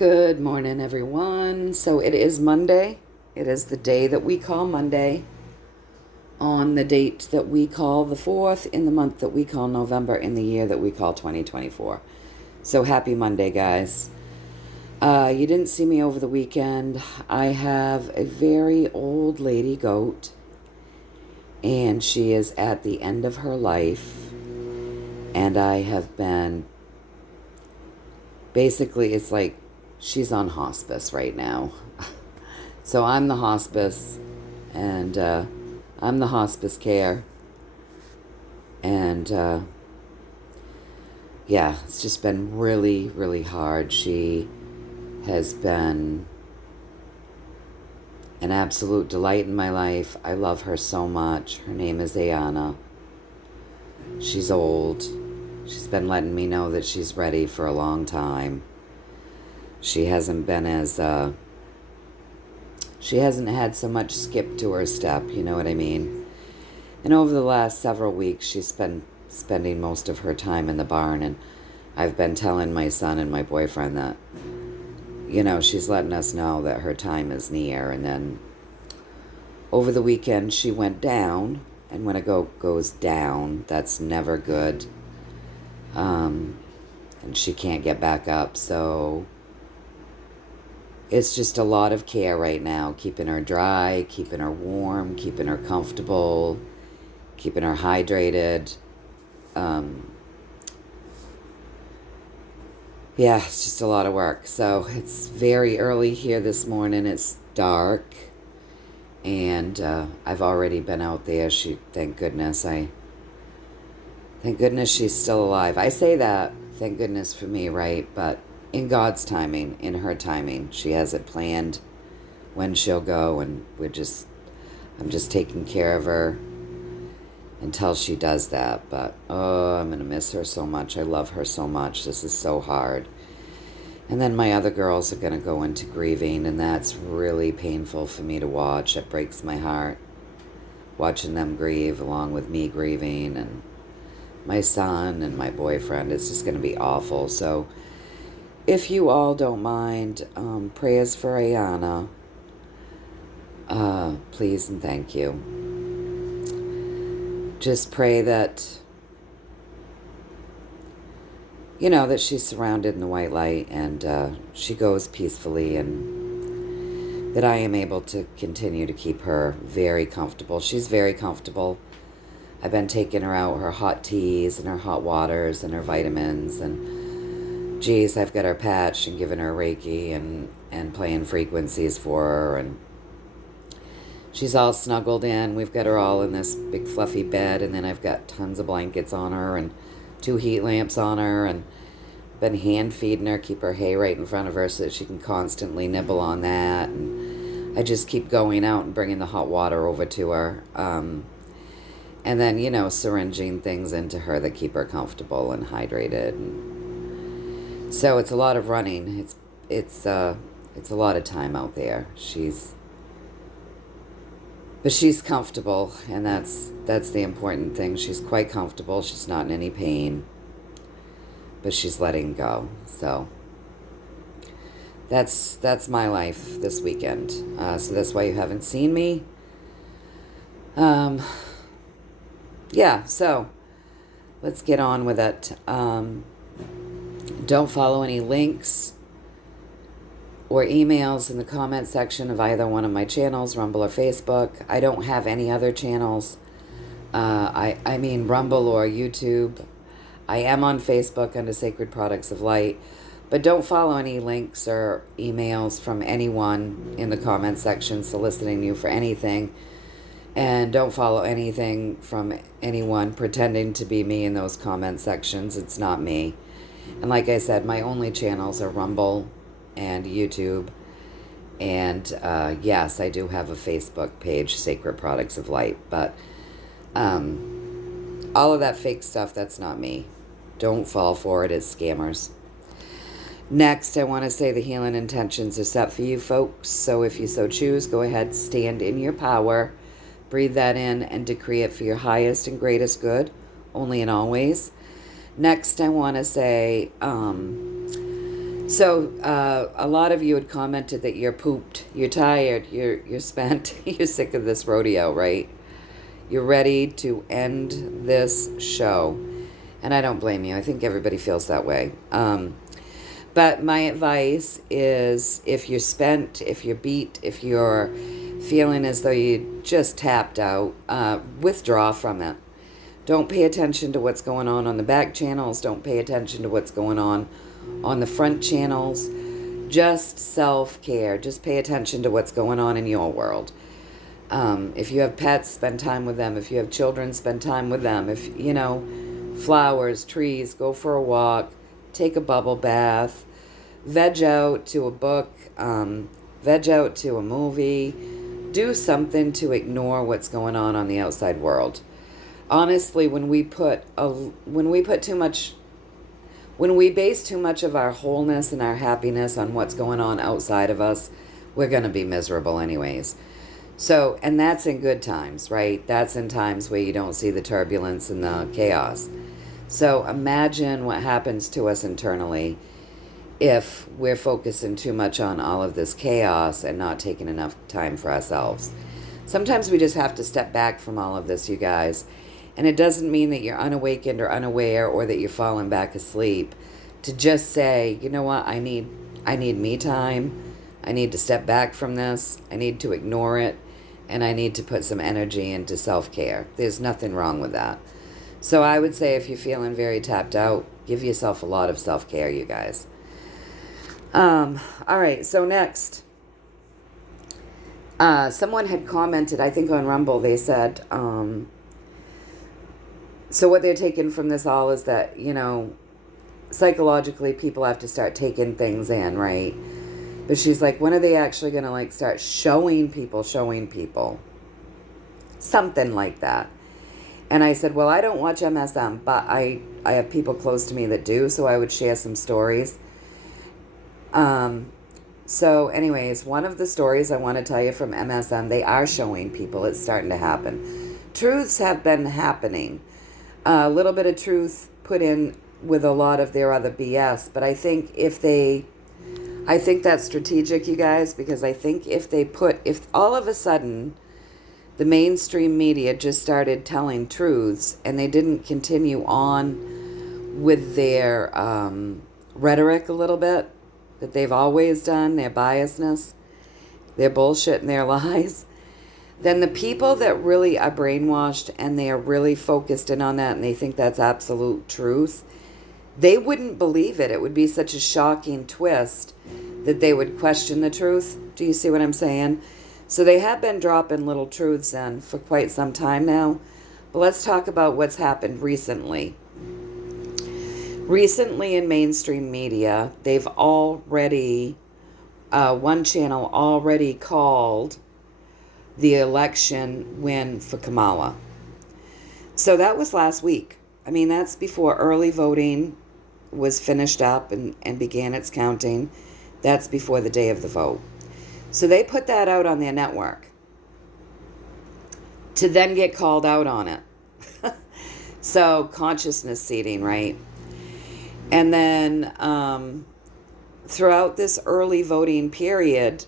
Good morning, everyone. So it is Monday. It is the day that we call Monday, on the date that we call the 4th, in the month that we call November, in the year that we call 2024. So happy Monday, guys. You didn't see me over the weekend. I have a very old lady goat, and she is at the end of her life. And I have been, basically, it's like she's on hospice right now. So I'm the hospice, and I'm the hospice care. And yeah, it's just been really, really hard. She has been an absolute delight in my life. I love her so much. Her name is Ayana. She's old. She's been letting me know that she's ready for a long time. She hasn't been as, she hasn't had so much skip to her step, you know what I mean? And over the last several weeks, she's been spending most of her time in the barn, and I've been telling my son and my boyfriend that, you know, she's letting us know that her time is near. And then over the weekend, she went down, and when a goat goes down, that's never good. And she can't get back up, so it's just a lot of care right now, keeping her dry, keeping her warm, keeping her comfortable, keeping her hydrated. Yeah, it's just a lot of work. So it's very early here this morning. It's dark, and I've already been out there. Thank goodness she's still alive. I say that, thank goodness for me, right? But in God's timing, in her timing, she has it planned when she'll go, and I'm just taking care of her until she does that. But oh, I'm gonna miss her so much. I love her so much. This is so hard. And then my other girls are gonna go into grieving, and that's really painful for me to watch. It breaks my heart watching them grieve along with me grieving, and my son and my boyfriend. It's just gonna be awful. So if you all don't mind, prayers for Ayana, please and thank you. Just pray that, you know, that she's surrounded in the white light, and she goes peacefully, and that I am able to continue to keep her very comfortable. She's very comfortable. I've been taking her out, her hot teas and her hot waters and her vitamins, and geez, I've got her patched and given her Reiki and playing frequencies for her, and she's all snuggled in. We've got her all in this big fluffy bed, and then I've got tons of blankets on her and 2 heat lamps on her, and been hand feeding her, keep her hay right in front of her so that she can constantly nibble on that. And I just keep going out and bringing the hot water over to her. And then, you know, syringing things into her that keep her comfortable and hydrated. And so it's a lot of running. It's a lot of time out there. But she's comfortable, and that's the important thing. She's quite comfortable. She's not in any pain, but she's letting go. So that's my life this weekend. So that's why you haven't seen me. Yeah, so let's get on with it. Don't follow any links or emails in the comment section of either one of my channels, Rumble or Facebook. I don't have any other channels. I mean Rumble or YouTube. I am on Facebook under Sacred Products of Light. But don't follow any links or emails from anyone in the comment section soliciting you for anything. And don't follow anything from anyone pretending to be me in those comment sections. It's not me. And like I said, my only channels are Rumble and YouTube. And yes, I do have a Facebook page, Sacred Products of Light. But all of that fake stuff, that's not me. Don't fall for it. It's scammers. Next, I want to say the healing intentions are set for you folks. So if you so choose, go ahead, stand in your power. Breathe that in and decree it for your highest and greatest good, only and always. Next, I want to say, So a lot of you had commented that you're pooped, you're tired, you're spent, you're sick of this rodeo, right? You're ready to end this show. And I don't blame you. I think everybody feels that way. But my advice is, if you're spent, if you're beat, if you're feeling as though you just tapped out, withdraw from it. Don't pay attention to what's going on the back channels. Don't pay attention to what's going on the front channels. Just self-care. Just pay attention to what's going on in your world. If you have pets, spend time with them. If you have children, spend time with them. If, flowers, trees, go for a walk, take a bubble bath, veg out to a book, veg out to a movie. Do something to ignore what's going on the outside world. Honestly, when we base too much of our wholeness and our happiness on what's going on outside of us, we're going to be miserable anyways. So, and that's in good times, right? That's in times where you don't see the turbulence and the chaos. So imagine what happens to us internally if we're focusing too much on all of this chaos and not taking enough time for ourselves. Sometimes we just have to step back from all of this, you guys. And it doesn't mean that you're unawakened or unaware or that you're falling back asleep. To just say, you know what, I need me time. I need to step back from this. I need to ignore it. And I need to put some energy into self-care. There's nothing wrong with that. So I would say if you're feeling very tapped out, give yourself a lot of self-care, you guys. All right, so next. Someone had commented, I think on Rumble, they said, so what they're taking from this all is that, psychologically people have to start taking things in, right? But she's like, when are they actually going to start showing people? Something like that. And I said, well, I don't watch MSM, but I have people close to me that do, so I would share some stories. So anyways, one of the stories I want to tell you from MSM, they are showing people it's starting to happen. Truths have been happening. A little bit of truth put in with a lot of their other BS, but I think that's strategic, you guys, because I think if all of a sudden the mainstream media just started telling truths and they didn't continue on with their rhetoric a little bit that they've always done, their biasness, their bullshit and their lies, then the people that really are brainwashed and they are really focused in on that and they think that's absolute truth, they wouldn't believe it. It would be such a shocking twist that they would question the truth. Do you see what I'm saying? So they have been dropping little truths in for quite some time now. But let's talk about what's happened recently. Recently in mainstream media, they've already, one channel already called the election win for Kamala. So that was last week. I mean, that's before early voting was finished up and began its counting. That's before the day of the vote. So they put that out on their network to then get called out on it. So consciousness seeding, right? And then throughout this early voting period,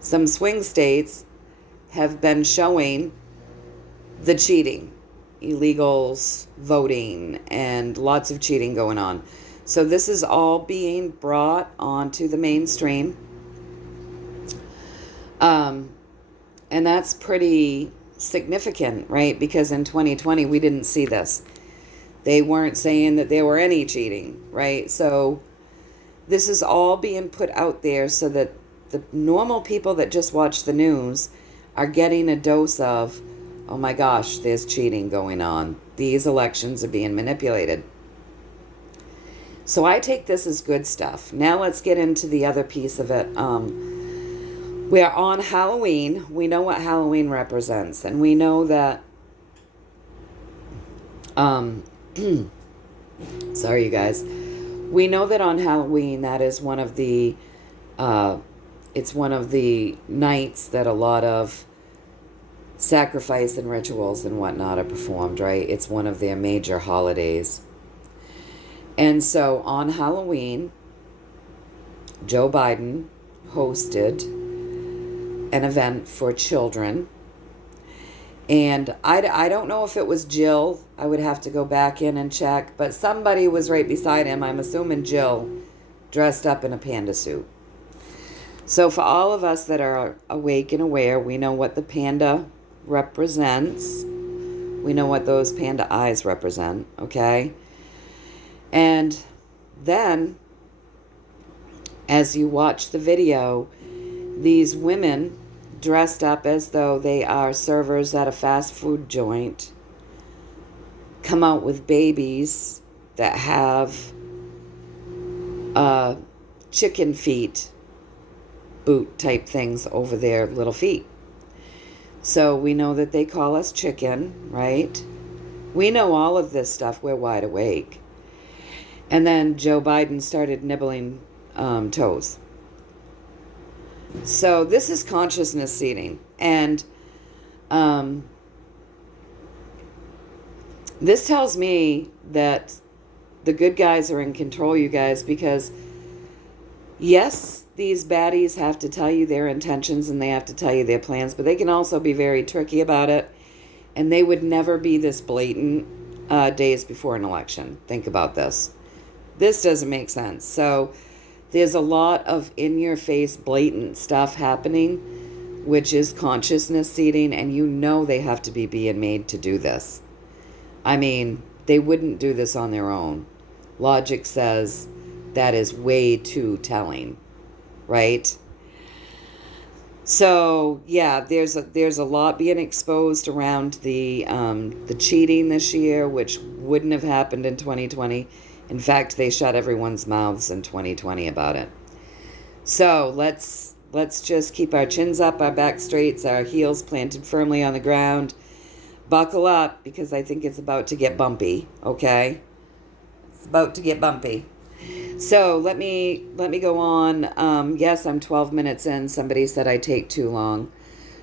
some swing states have been showing the cheating, illegals voting, and lots of cheating going on. So this is all being brought onto the mainstream. And that's pretty significant, right? Because in 2020, we didn't see this. They weren't saying that there were any cheating, right? So this is all being put out there so that the normal people that just watch the news are getting a dose of, oh my gosh, there's cheating going on. These elections are being manipulated. So I take this as good stuff. Now let's get into the other piece of it. We are on Halloween. We know what Halloween represents. And we know that, sorry you guys. We know that on Halloween, that is one of the, it's one of the nights that a lot of sacrifice and rituals and whatnot are performed, right? It's one of their major holidays. And so on Halloween, Joe Biden hosted an event for children. And I don't know if it was Jill. I would have to go back in and check. But somebody was right beside him. I'm assuming Jill, dressed up in a panda suit. So for all of us that are awake and aware, we know what the panda represents. We know what those panda eyes represent, okay? And then, as you watch the video, these women dressed up as though they are servers at a fast food joint come out with babies that have chicken feet, boot type things over their little feet. So we know that they call us chicken, right? We know all of this stuff. We're wide awake. And then Joe Biden started nibbling toes. So this is consciousness seeding. And this tells me that the good guys are in control, you guys, because yes, these baddies have to tell you their intentions and they have to tell you their plans, but they can also be very tricky about it. And they would never be this blatant days before an election. Think about this. This doesn't make sense. So there's a lot of in-your-face blatant stuff happening, which is consciousness seeding, and you know they have to be being made to do this. I mean, they wouldn't do this on their own. Logic says that is way too telling, right? So yeah, there's a lot being exposed around the cheating this year, which wouldn't have happened in 2020. In fact, they shut everyone's mouths in 2020 about it. So let's just keep our chins up, our back straight, our heels planted firmly on the ground. Buckle up, because I think it's about to get bumpy, okay? It's about to get bumpy. So let me go on. Yes, I'm 12 minutes in. Somebody said I take too long.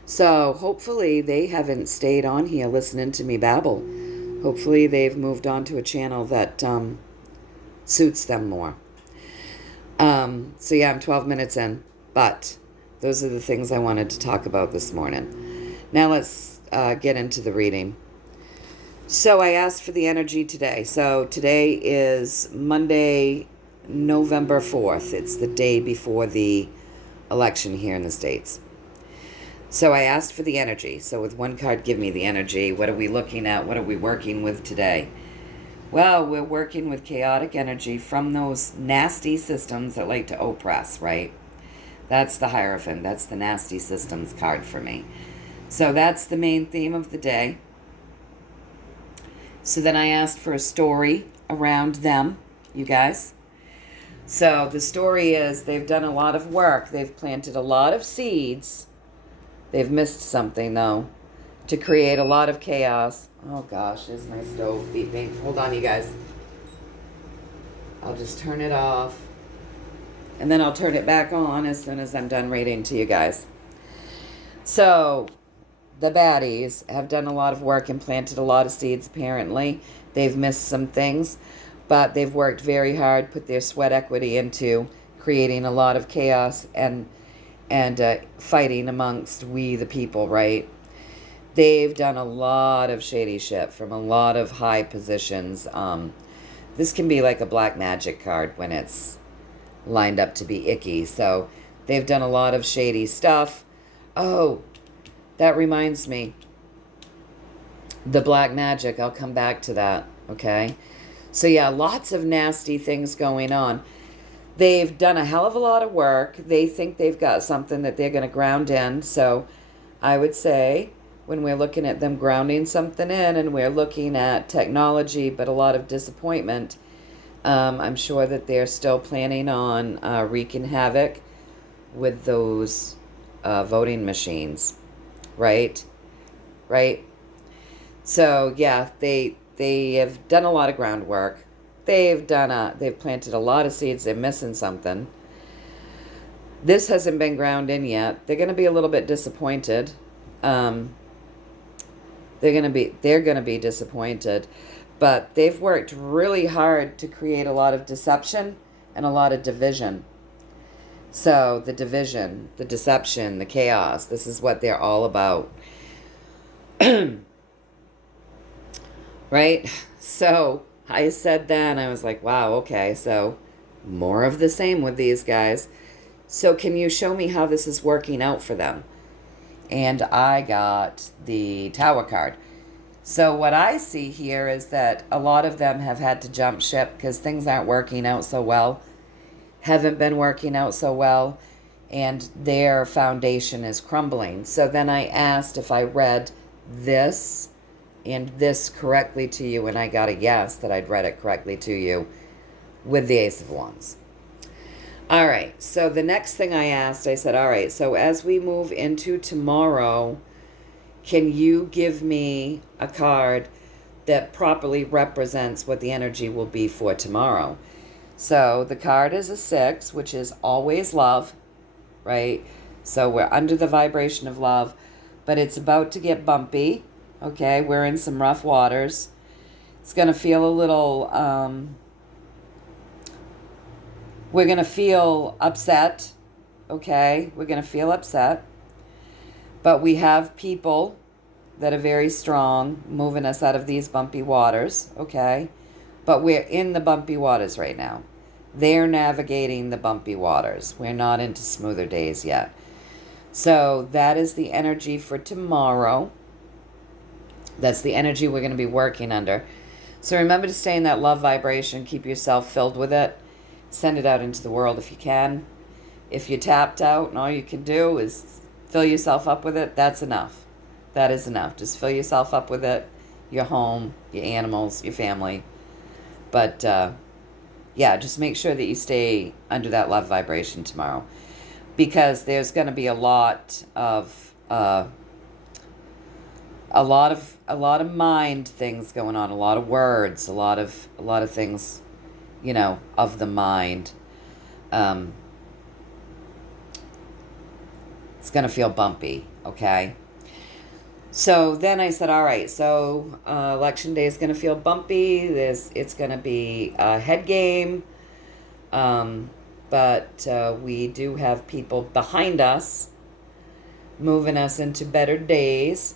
So hopefully they haven't stayed on here listening to me babble. Hopefully they've moved on to a channel that suits them more. So yeah, I'm 12 minutes in. But those are the things I wanted to talk about this morning. Now let's get into the reading. So I asked for the energy today. So today is Monday, November 4th. It's the day before the election here in the States. So I asked for the energy. So with one card, give me the energy. What are we looking at? What are we working with today? Well, we're working with chaotic energy from those nasty systems that like to oppress, right? That's the Hierophant. That's the nasty systems card for me. So that's the main theme of the day. So then I asked for a story around them, you guys. So the story is they've done a lot of work. They've planted a lot of seeds. They've missed something, though, to create a lot of chaos. Oh, gosh, is my stove beeping? Hold on, you guys. I'll just turn it off. And then I'll turn it back on as soon as I'm done reading to you guys. So the baddies have done a lot of work and planted a lot of seeds, apparently. They've missed some things, but they've worked very hard, put their sweat equity into creating a lot of chaos and fighting amongst we the people, right? They've done a lot of shady shit from a lot of high positions. This can be like a black magic card when it's lined up to be icky. So they've done a lot of shady stuff. Oh, that reminds me. The black magic, I'll come back to that, okay? So yeah, lots of nasty things going on. They've done a hell of a lot of work. They think they've got something that they're going to ground in. So I would say when we're looking at them grounding something in and we're looking at technology, but a lot of disappointment, I'm sure that they're still planning on wreaking havoc with those voting machines, right? Right? So yeah, they have done a lot of groundwork. They've planted a lot of seeds. They're missing something. This hasn't been ground in yet. They're going to be a little bit disappointed. They're going to be disappointed, but they've worked really hard to create a lot of deception and a lot of division. So the division, the deception, the chaos, this is what they're all about. Right? So I said then, I was like, wow, okay, so more of the same with these guys. So can you show me how this is working out for them? And I got the Tower card. So what I see here is that a lot of them have had to jump ship because things aren't working out so well, haven't been working out so well, and their foundation is crumbling. So then I asked if I read this and this correctly to you, and I got a yes that I'd read it correctly to you with the Ace of Wands. All right, so the next thing I asked, I said, all right, so as we move into tomorrow, can you give me a card that properly represents what the energy will be for tomorrow? So the card is a 6, which is always love, right? So we're under the vibration of love, but it's about to get bumpy, okay? We're in some rough waters. It's going to feel a little... we're going to feel upset, okay? We're going to feel upset. But we have people that are very strong moving us out of these bumpy waters, okay? But we're in the bumpy waters right now. They're navigating the bumpy waters. We're not into smoother days yet. So that is the energy for tomorrow. That's the energy we're going to be working under. So remember to stay in that love vibration. Keep yourself filled with it. Send it out into the world if you can. If you're tapped out and all you can do is fill yourself up with it, that's enough. That is enough. Just fill yourself up with it. Your home, your animals, your family. But, yeah, just make sure that you stay under that love vibration tomorrow. Because there's going to be a lot of mind things going on, a lot of words, a lot of things, you know, of the mind. It's going to feel bumpy, okay? So then I said, all right, so election day is going to feel bumpy. It's going to be a head game. But we do have people behind us moving us into better days.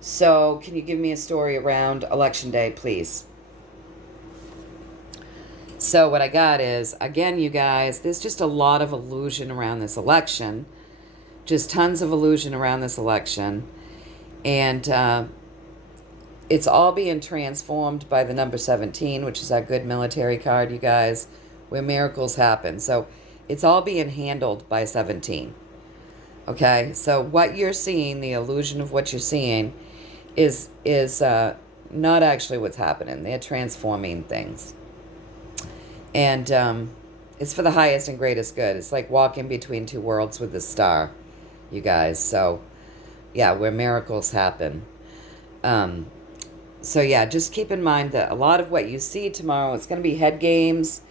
So can you give me a story around election day, please? So what I got is, again, you guys, there's just a lot of illusion around this election. Just tons of illusion around this election. And it's all being transformed by the number 17, which is our good military card, you guys, where miracles happen. So it's all being handled by 17. Okay? So what you're seeing, the illusion of what you're seeing, is not actually what's happening. They're transforming things. And it's for the highest and greatest good. It's like walking between two worlds with the star, you guys. So, yeah, where miracles happen. So, yeah, just keep in mind that a lot of what you see tomorrow, it's going to be head games.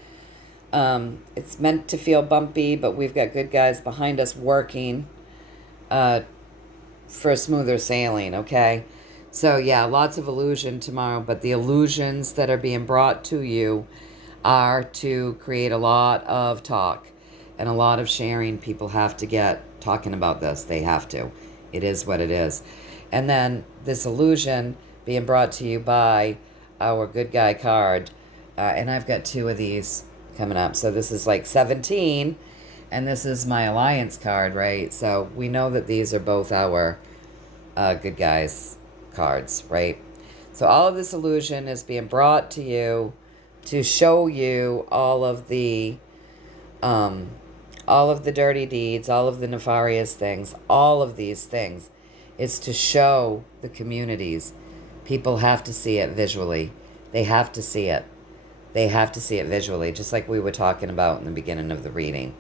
It's meant to feel bumpy, but we've got good guys behind us working for smoother sailing, okay? So, yeah, lots of illusion tomorrow, but the illusions that are being brought to you are to create a lot of talk and a lot of sharing. People have to get talking about this. They have to. It is what it is. And then this illusion being brought to you by our good guy card. And I've got 2 of these coming up. So this is like 17, and this is my alliance card, right? So we know that these are both our good guys cards, right? So all of this illusion is being brought to you to show you all of the dirty deeds, all of the nefarious things, all of these things. It's to show the communities. People have to see it visually. They have to see it. They have to see it visually, just like we were talking about in the beginning of the reading.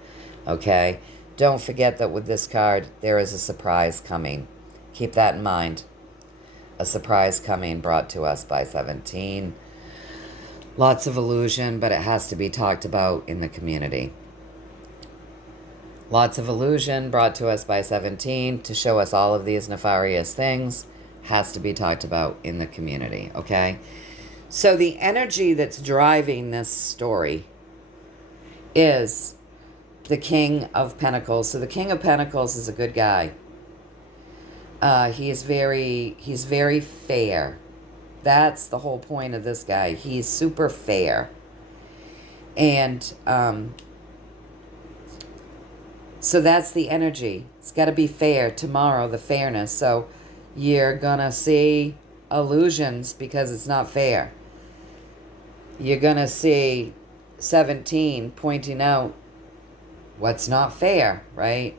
Okay? Don't forget that with this card, there is a surprise coming. Keep that in mind. A surprise coming brought to us by 17. Lots of illusion, but it has to be talked about in the community. Lots of illusion brought to us by 17 to show us all of these nefarious things. Has to be talked about in the community, okay? So the energy that's driving this story is the King of Pentacles. So the King of Pentacles is a good guy. He's very fair. That's the whole point of this guy. He's super fair. And so that's the energy. It's got to be fair tomorrow, the fairness. So you're going to see illusions because it's not fair. You're going to see 17 pointing out what's not fair, right?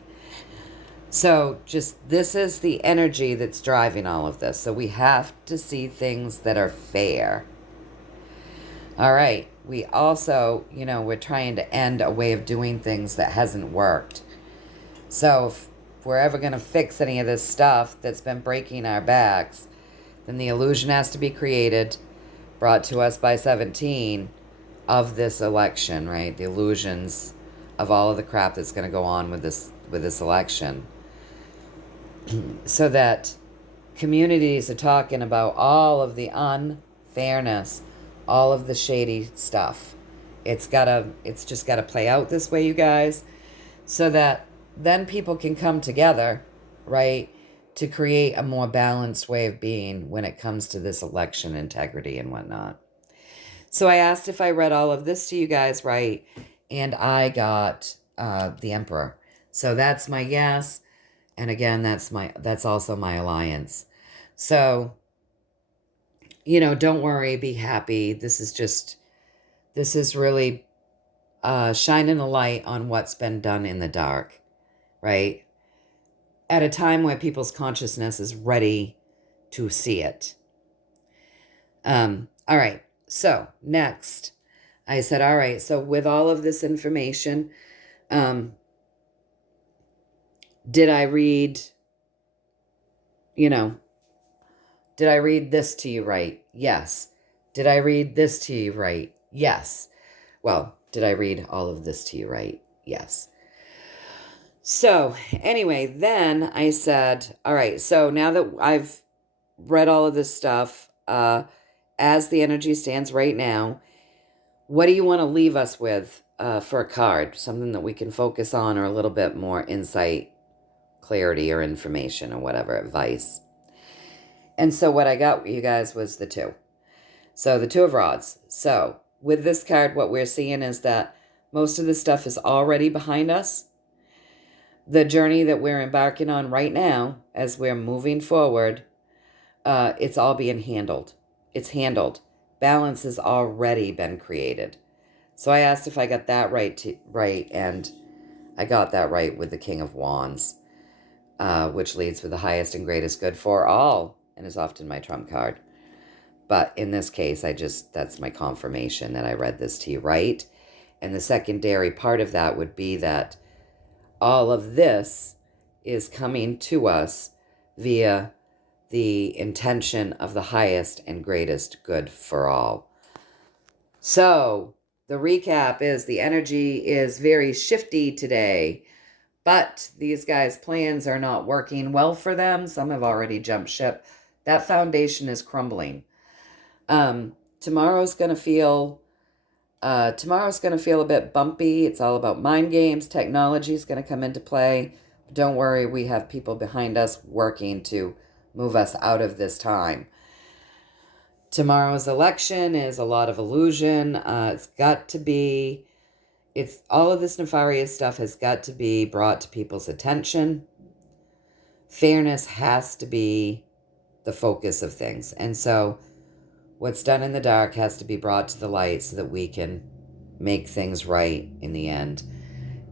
So just this is the energy that's driving all of this. So we have to see things that are fair. All right. We also, we're trying to end a way of doing things that hasn't worked. So if we're ever going to fix any of this stuff that's been breaking our backs, then the illusion has to be created, brought to us by 17 of this election, right? The illusions of all of the crap that's going to go on with this election. So that communities are talking about all of the unfairness, all of the shady stuff. It's just got to play out this way, you guys, so that then people can come together, right, to create a more balanced way of being when it comes to this election integrity and whatnot. So I asked if I read all of this to you guys right, and I got the Emperor. So that's my yes, and again, that's also my alliance. So, don't worry, be happy. This is really shining a light on what's been done in the dark, right? At a time where people's consciousness is ready to see it. All right. So next, I said, all right. So with all of this information, did I read this to you right? Yes. Did I read this to you right? Yes. Well, did I read all of this to you right? Yes. So anyway, then I said, all right, so now that I've read all of this stuff, as the energy stands right now, what do you want to leave us with for a card? Something that we can focus on, or a little bit more insight, clarity, or information, or whatever, advice. And so what I got, you guys, was the 2. So the 2 of Rods. So with this card, what we're seeing is that most of the stuff is already behind us. The journey that we're embarking on right now, as we're moving forward, it's all being handled. It's handled. Balance has already been created. So I asked if I got that right, and I got that right with the King of Wands, which leads with the highest and greatest good for all, and is often my trump card. But in this case, that's my confirmation that I read this to you right. And the secondary part of that would be that all of this is coming to us via the intention of the highest and greatest good for all. So the recap is the energy is very shifty today, but these guys' plans are not working well for them. Some have already jumped ship. That foundation is crumbling. Tomorrow's going to feel a bit bumpy. It's all about mind games. Technology is going to come into play. Don't worry, we have people behind us working to move us out of this time. Tomorrow's election is a lot of illusion. All of this nefarious stuff has got to be brought to people's attention. Fairness has to be the focus of things. And so what's done in the dark has to be brought to the light so that we can make things right in the end.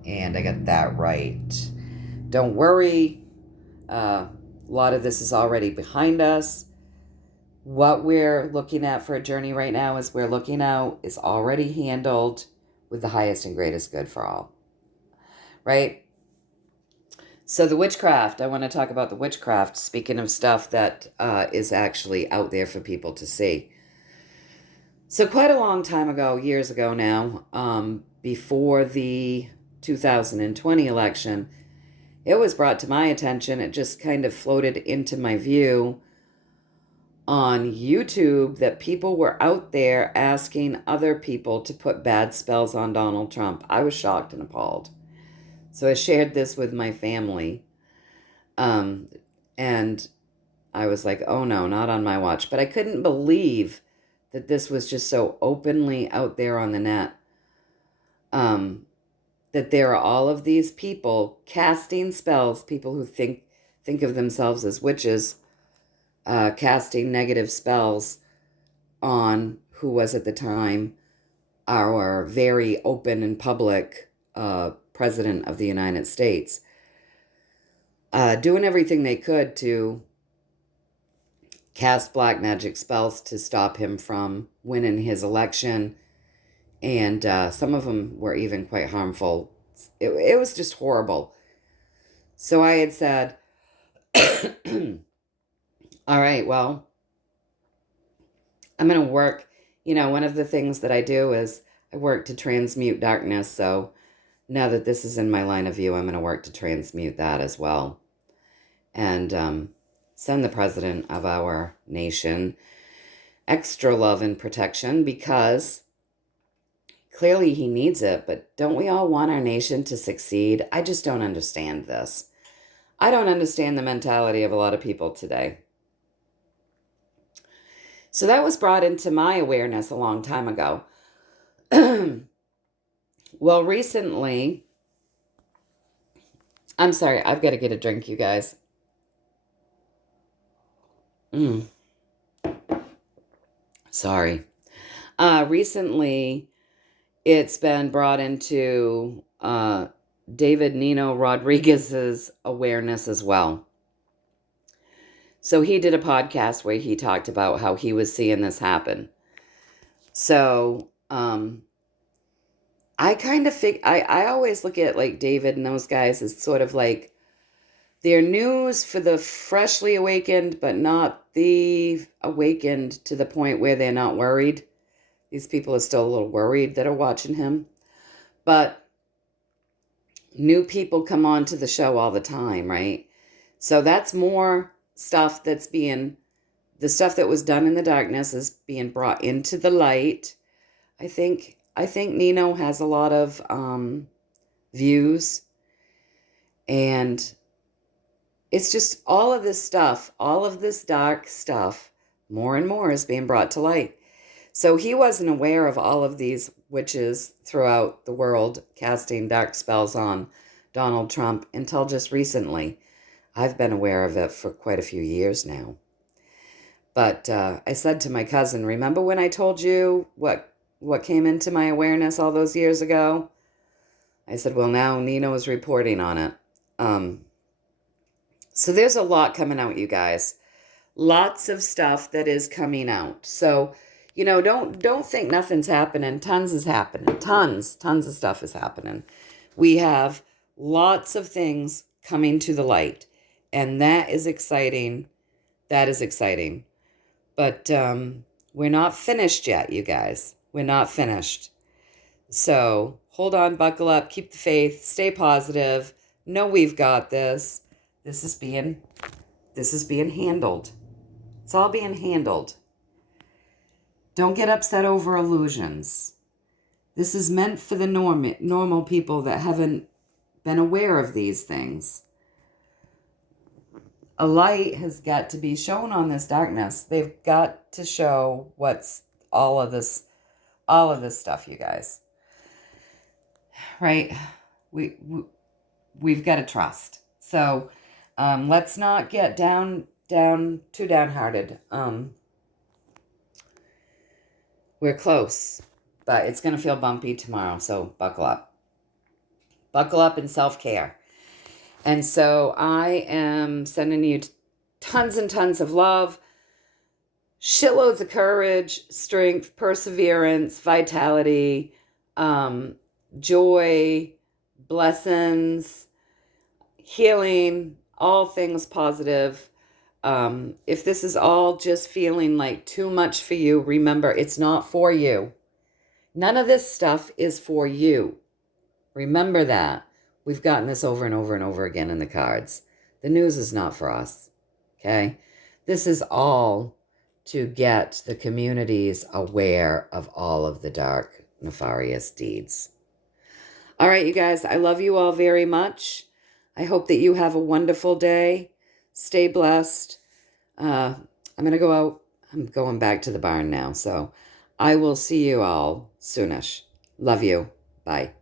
And I got that right. Don't worry. A lot of this is already behind us. What we're looking at for a journey right now is already handled with the highest and greatest good for all. Right? So the witchcraft, I want to talk about the witchcraft, speaking of stuff that is actually out there for people to see. So quite a long time ago, years ago now, before the 2020 election, it was brought to my attention. It just kind of floated into my view on YouTube that people were out there asking other people to put bad spells on Donald Trump. I was shocked and appalled. So I shared this with my family. And I was like, oh no, not on my watch. But I couldn't believe that this was just so openly out there on the net. That there are all of these people casting spells, people who think of themselves as witches, casting negative spells on who was at the time our very open and public president of the United States, doing everything they could to cast black magic spells to stop him from winning his election. And some of them were even quite harmful. It was just horrible. So I had said, all right, well, I'm going to work. One of the things that I do is I work to transmute darkness. So now that this is in my line of view, I'm going to work to transmute that as well. And send the president of our nation extra love and protection, because clearly he needs it. But don't we all want our nation to succeed? I just don't understand this. I don't understand the mentality of a lot of people today. So that was brought into my awareness a long time ago. Well, recently, I'm sorry, I've got to get a drink, you guys. Sorry. Recently, it's been brought into David Nino Rodriguez's awareness as well. So he did a podcast where he talked about how he was seeing this happen. So I kind of I always look at like David and those guys as sort of like they're news for the freshly awakened, but not the awakened to the point where they're not worried. These people are still a little worried that are watching him. But new people come on to the show all the time, right? So that's more stuff that's the stuff that was done in the darkness is being brought into the light. I think Nino has a lot of views, and it's just all of this stuff, all of this dark stuff, more and more is being brought to light. So he wasn't aware of all of these witches throughout the world casting dark spells on Donald Trump until just recently. I've been aware of it for quite a few years now. But I said to my cousin, remember when I told you what came into my awareness all those years ago? I said, well, now Nino is reporting on it. So there's a lot coming out, you guys. Lots of stuff that is coming out. So, don't think nothing's happening. Tons is happening. Tons of stuff is happening. We have lots of things coming to the light. And that is exciting. That is exciting. But we're not finished yet, you guys. We're not finished. So hold on, buckle up, keep the faith, stay positive. Know we've got this. This is being handled. It's all being handled. Don't get upset over illusions. This is meant for the normal people that haven't been aware of these things. A light has got to be shown on this darkness. They've got to show what's all of this stuff, you guys. Right? We've got to trust. So let's not get too downhearted. We're close, but it's going to feel bumpy tomorrow. So buckle up. Buckle up in self-care. And so I am sending you tons and tons of love, shitloads of courage, strength, perseverance, vitality, joy, blessings, healing, all things positive. If this is all just feeling like too much for you, remember, it's not for you. None of this stuff is for you. Remember that. We've gotten this over and over and over again in the cards. The news is not for us, okay? This is all to get the communities aware of all of the dark, nefarious deeds. All right, you guys, I love you all very much. I hope that you have a wonderful day. Stay blessed. I'm going to go out. I'm going back to the barn now. So I will see you all soonish. Love you. Bye.